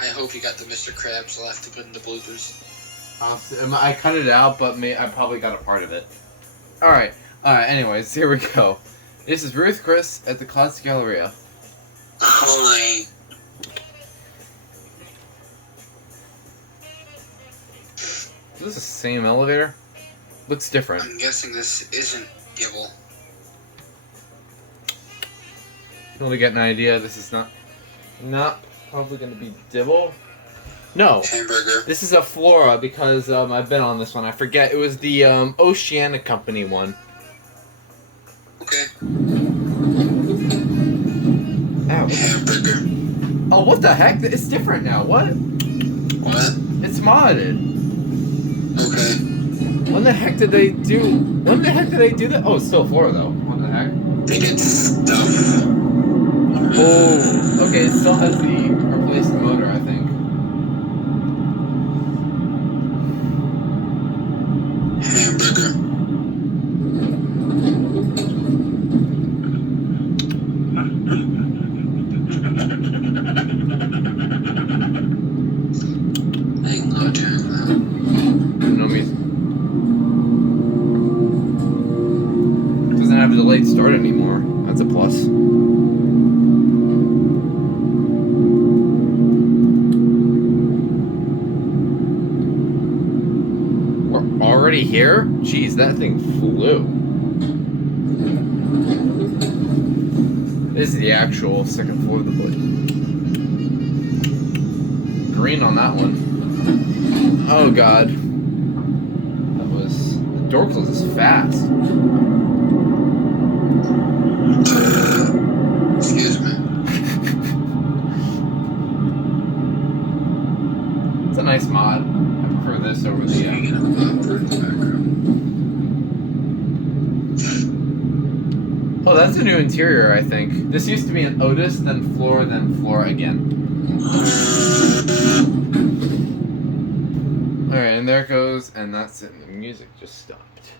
I hope you got the Mr. Krabs left to put in the bloopers. I cut it out, but I probably got a part of it. Alright, anyways, here we go. This is Ruth Chris at the Cloudseeker Galleria. Hi. Is this the same elevator? Looks different. I'm guessing this isn't Gibble. You want to get an idea? This is not probably going to be Dibble. No. Hamburger. This is a Flora because I've been on this one. I forget. It was the Oceanic Company one. Okay. Ow. Hamburger. Oh, what the heck? It's different now. What? What? It's modded. Okay. When the heck did they do that? Oh, it's still Flora though. What the heck? They did stuff. Oh, okay. It still has the replaced motor, I think. Hamburger. I love doing that. No music. Doesn't have a delayed start anymore. That's a plus. We're already here? Jeez, that thing flew. This is the actual second floor of the place. Green on that one. Oh god. That was... The door closes fast. Excuse me. It's a nice mod. I prefer this over the... Hanging a bumper in the background. Oh, that's a new interior, I think. This used to be an Otis, then Flora again. Alright, and there it goes, and that's it. The music just stopped.